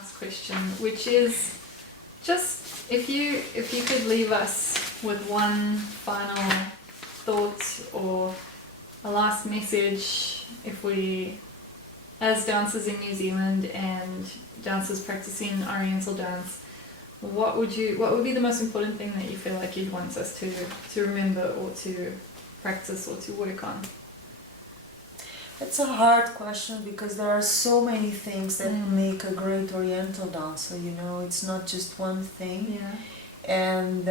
last question, which is just if you could leave us with one final thought or a last message, if we, as dancers in New Zealand and dancers practicing Oriental dance, what would be the most important thing that you feel like you'd want us to remember or to practice or to work on? It's a hard question because there are so many things that make a great Oriental dancer, you know, it's not just one thing. Yeah. And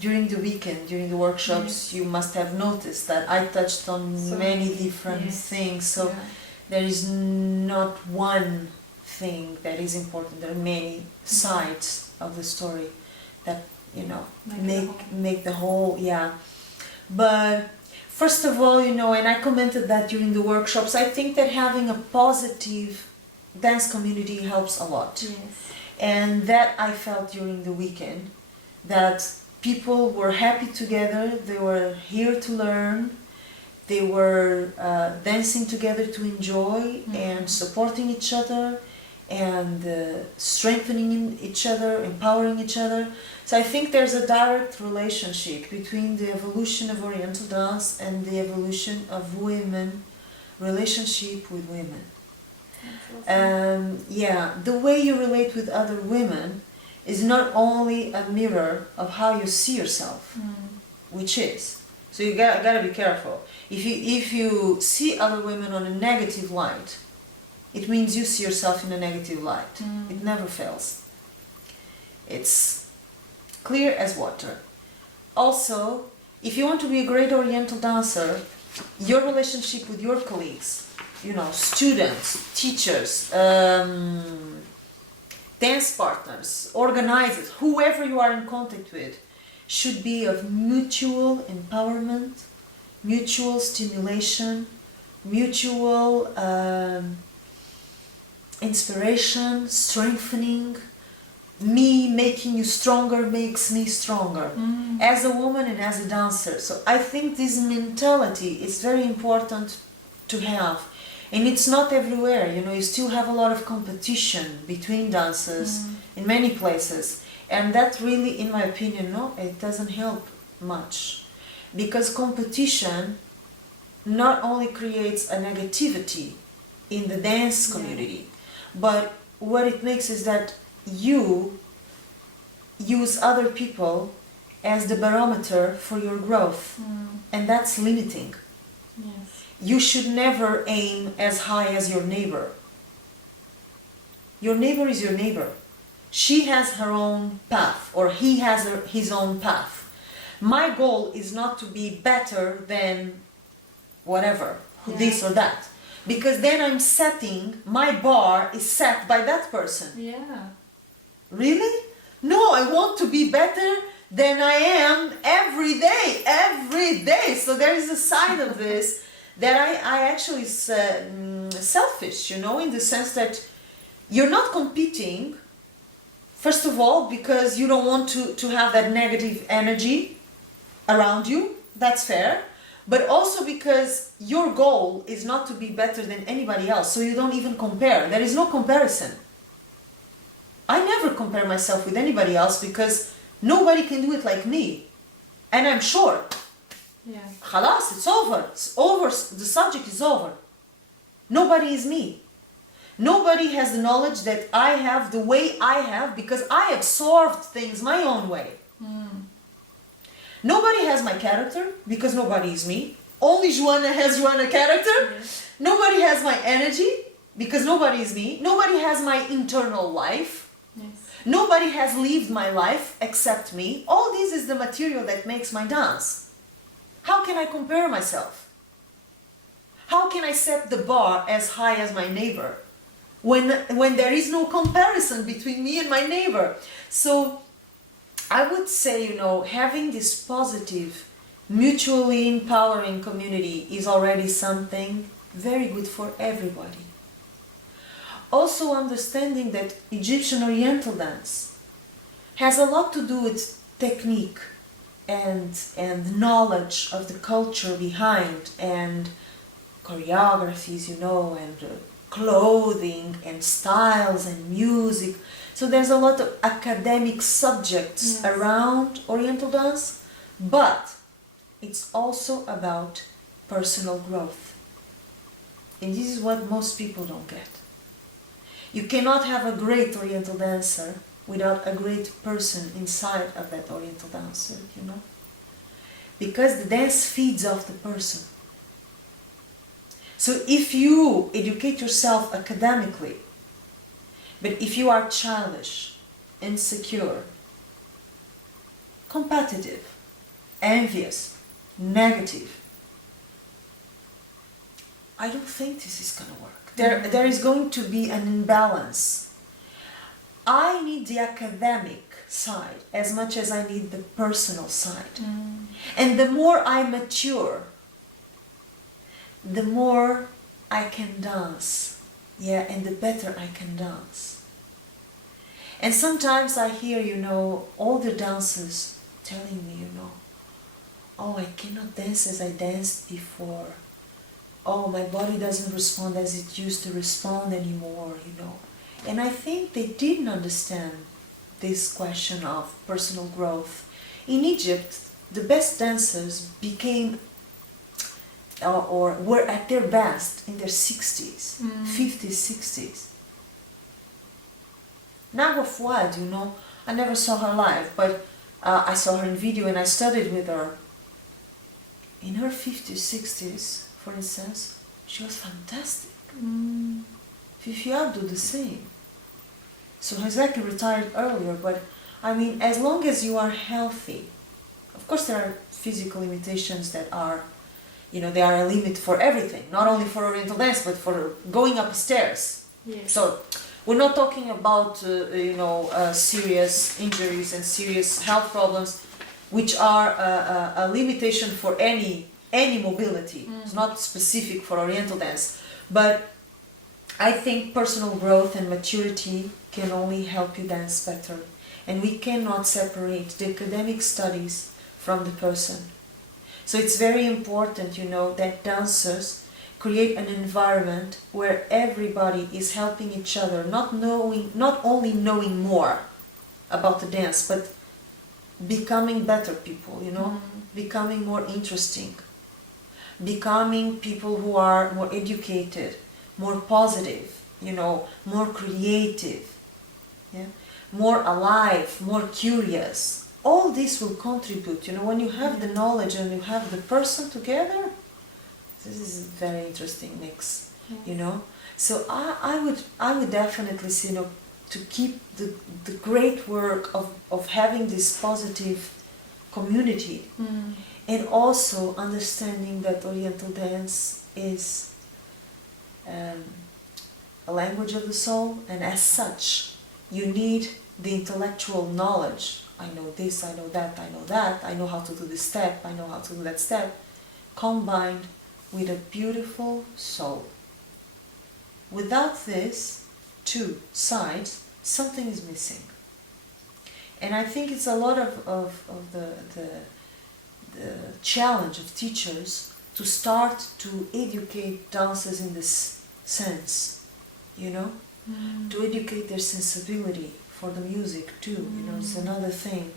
during the weekend, during the workshops, you must have noticed that I touched on many different things. So there is not one thing that is important. There are many sides of the story that, you know, make the whole, But first of all, you know, and I commented that during the workshops, I think that having a positive dance community helps a lot. Yes. And that I felt during the weekend, that people were happy together, they were here to learn, they were dancing together to enjoy and supporting each other and strengthening each other, empowering each other. So I think there's a direct relationship between the evolution of Oriental dance and the evolution of women, relationship with women. Awesome. The way you relate with other women is not only a mirror of how you see yourself, which is. So you gotta be careful. If you see other women on a negative light, it means you see yourself in a negative light. It never fails. It's clear as water. Also, if you want to be a great Oriental dancer, your relationship with your colleagues, you know, students, teachers, dance partners, organizers, whoever you are in contact with, should be of mutual empowerment, mutual stimulation, mutual inspiration, strengthening. Me making you stronger makes me stronger as a woman and as a dancer. So I think this mentality is very important to have. And it's not everywhere, you know, you still have a lot of competition between dancers in many places. And that really, in my opinion, no, it doesn't help much. Because competition not only creates a negativity in the dance community, but what it makes is that you use other people as the barometer for your growth. And that's limiting. Yes. You should never aim as high as your neighbor. Your neighbor is your neighbor. She has her own path, or he has his own path. My goal is not to be better than whatever, this or that. Because then I'm setting, my bar is set by that person. Yeah. Really? No, I want to be better than I am every day. So there is a side of this that I actually is selfish, you know, in the sense that you're not competing, first of all, because you don't want to have that negative energy around you, that's fair, but also because your goal is not to be better than anybody else, so you don't even compare. There is no comparison. I never compare myself with anybody else because nobody can do it like me. And I'm sure. Yeah. Khalas, it's over. It's over. The subject is over. Nobody is me. Nobody has the knowledge that I have the way I have because I absorbed things my own way. Nobody has my character because nobody is me. Only Joana has Joana character. Yes. Nobody has my energy because nobody is me. Nobody has my internal life. Yes. Nobody has lived my life except me. All this is the material that makes my dance. How can I compare myself? How can I set the bar as high as my neighbor when there is no comparison between me and my neighbor? So I would say, you know, having this positive, mutually empowering community is already something very good for everybody. Also understanding that Egyptian Oriental dance has a lot to do with technique and knowledge of the culture behind and choreographies, you know, and clothing and styles and music. So there's a lot of academic subjects around Oriental dance, but it's also about personal growth. And this is what most people don't get. You cannot have a great Oriental dancer without a great person inside of that Oriental dancer, you know? Because the dance feeds off the person. So if you educate yourself academically, but if you are childish, insecure, competitive, envious, negative, I don't think this is going to work. There is going to be an imbalance. I need the academic side as much as I need the personal side. And the more I mature, the more I can dance. Yeah, and the better I can dance. And sometimes I hear, you know, older dancers telling me, you know, oh, I cannot dance as I danced before. Oh, my body doesn't respond as it used to respond anymore, you know. And I think they didn't understand this question of personal growth. In Egypt, the best dancers became or were at their best in their 60s, 50s, 60s. Nagua Fouad, you know, I never saw her live, but I saw her in video and I studied with her. In her 50s, 60s, for instance, she was fantastic. Fifi Abdou the same. So Hazaki retired earlier, but I mean, as long as you are healthy, of course there are physical limitations that are, you know, they are a limit for everything, not only for Oriental dance, but for going upstairs. Yes. So we're not talking about, serious injuries and serious health problems, which are a limitation for any mobility. It's not specific for Oriental dance, but I think personal growth and maturity can only help you dance better. And we cannot separate the academic studies from the person. So it's very important, you know, that dancers create an environment where everybody is helping each other, not only knowing more about the dance, but becoming better people, you know, becoming more interesting, becoming people who are more educated, more positive, you know, more creative, yeah, more alive, more curious. All this will contribute, you know, when you have the knowledge and you have the person together, this is a very interesting mix, you know. So I would definitely say, you know, to keep the great work of having this positive community, and also understanding that Oriental dance is a language of the soul, and as such you need the intellectual knowledge. I know this, I know that, I know that, I know how to do this step, I know how to do that step, combined with a beautiful soul. Without this two sides, something is missing. And I think it's a lot of the challenge of teachers to start to educate dancers in this sense, you know, to educate their sensibility for the music too, you know, it's another thing.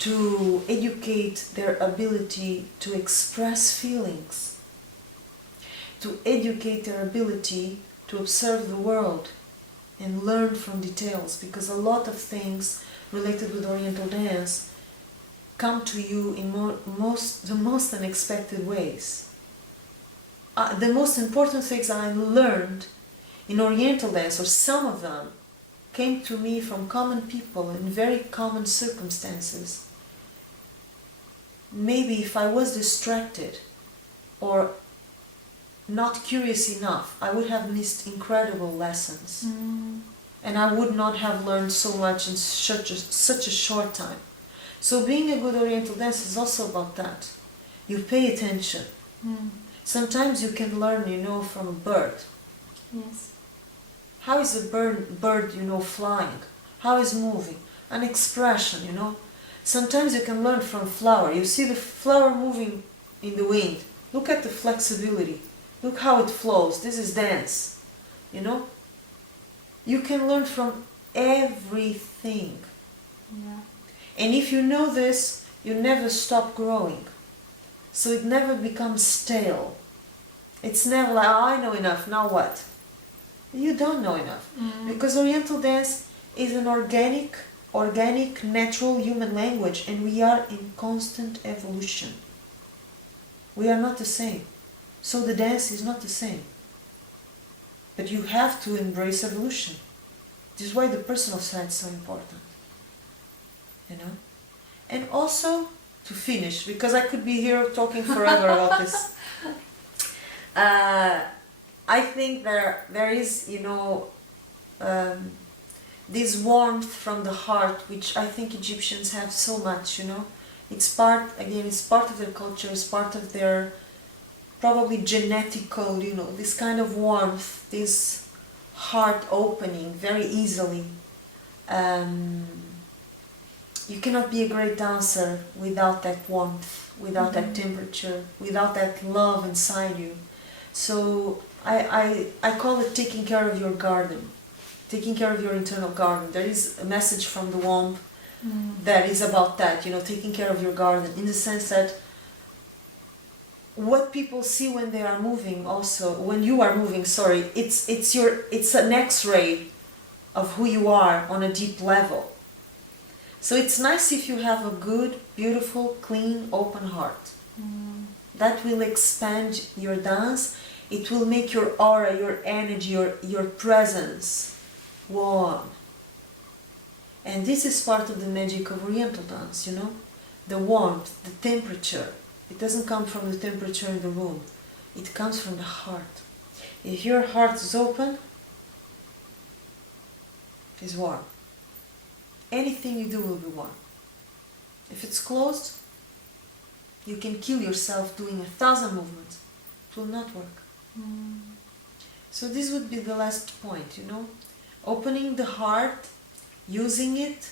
To educate their ability to express feelings, to educate their ability to observe the world and learn from details, because a lot of things related with Oriental dance come to you in the most unexpected ways. The most important things I learned in Oriental dance, or some of them, came to me from common people in very common circumstances. Maybe if I was distracted or not curious enough, I would have missed incredible lessons. And I would not have learned so much in such a short time. So being a good Oriental dancer is also about that. You pay attention. Sometimes you can learn, you know, from a bird. Yes. How is a bird, you know, flying? How is moving? An expression, you know. Sometimes you can learn from flower. You see the flower moving in the wind. Look at the flexibility. Look how it flows. This is dance. You know? You can learn from everything. Yeah. And if you know this, you never stop growing. So it never becomes stale. It's never like, oh, I know enough, now what? You don't know enough. Because Oriental dance is an organic, natural human language, and we are in constant evolution. We are not the same. So the dance is not the same. But you have to embrace evolution. This is why the personal side is so important. You know? And also, to finish, because I could be here talking forever about this, I think there is, you know, this warmth from the heart, which I think Egyptians have so much, you know. It's part of their culture, it's part of their probably genetical, you know, this kind of warmth, this heart opening very easily. You cannot be a great dancer without that warmth, without that temperature, without that love inside you. So I call it taking care of your garden, taking care of your internal garden. There is a message from the womb that is about that, you know, taking care of your garden, in the sense that what people see when they are moving, also when you are moving, sorry, it's an X-ray of who you are on a deep level. So it's nice if you have a good, beautiful, clean, open heart. That will expand your dance. It will make your aura, your energy, your presence warm. And this is part of the magic of Oriental dance, you know? The warmth, the temperature. It doesn't come from the temperature in the room. It comes from the heart. If your heart is open, it's warm. Anything you do will be warm. If it's closed, you can kill yourself doing 1,000 movements. It will not work. So this would be the last point, you know? Opening the heart, using it,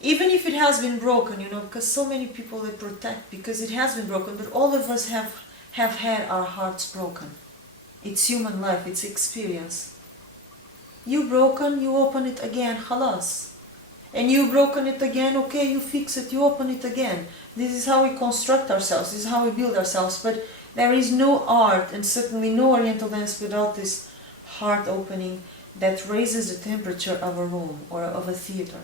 even if it has been broken, you know, because so many people they protect because it has been broken, but all of us have had our hearts broken. It's human life, it's experience. You broken, you open it again, halas. And you broken it again, okay, you fix it, you open it again. This is how we construct ourselves, this is how we build ourselves, but there is no art, and certainly no Oriental dance without this heart opening that raises the temperature of a room or of a theater.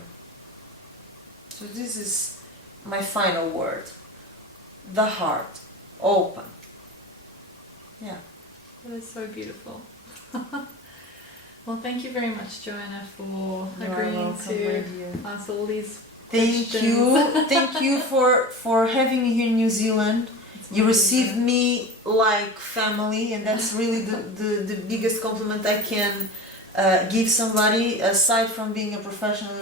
So this is my final word. The heart. Open. Yeah. That is so beautiful. Well, thank you very much, Joana, for agreeing to answer all these questions. Thank you for having me here in New Zealand. You received me like family, and that's really the biggest compliment I can give somebody, aside from being a professional,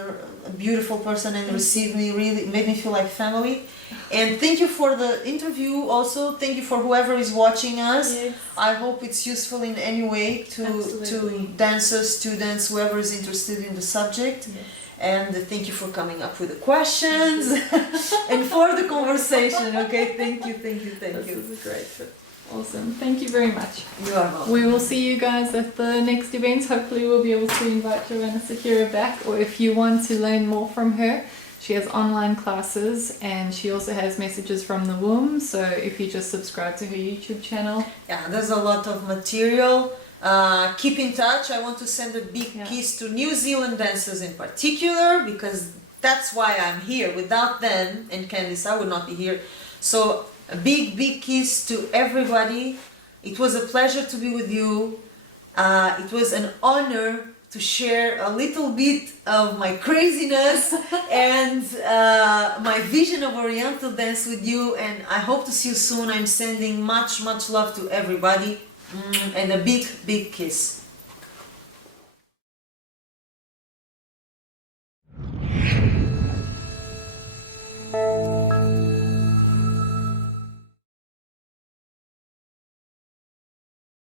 a beautiful person, and receive me, really made me feel like family. And thank you for the interview also. Thank you for whoever is watching us. Yes. I hope it's useful in any way to dancers, students, whoever is interested in the subject. Yes. And thank you for coming up with the questions and for the conversation. Okay, thank you. This is a great trip. Awesome. Thank you very much. You are welcome. We will see you guys at the next events. Hopefully we'll be able to invite Joana Saahirah back, or if you want to learn more from her, she has online classes and she also has messages from the womb. So if you just subscribe to her YouTube channel. Yeah, there's a lot of material. Keep in touch. I want to send a big kiss to New Zealand dancers in particular, because that's why I'm here. Without them and Candice, I would not be here. So a big kiss to everybody. It was a pleasure to be with you. It was an honor to share a little bit of my craziness and my vision of Oriental dance with you, and I hope to see you soon. I'm sending much love to everybody, and a big kiss.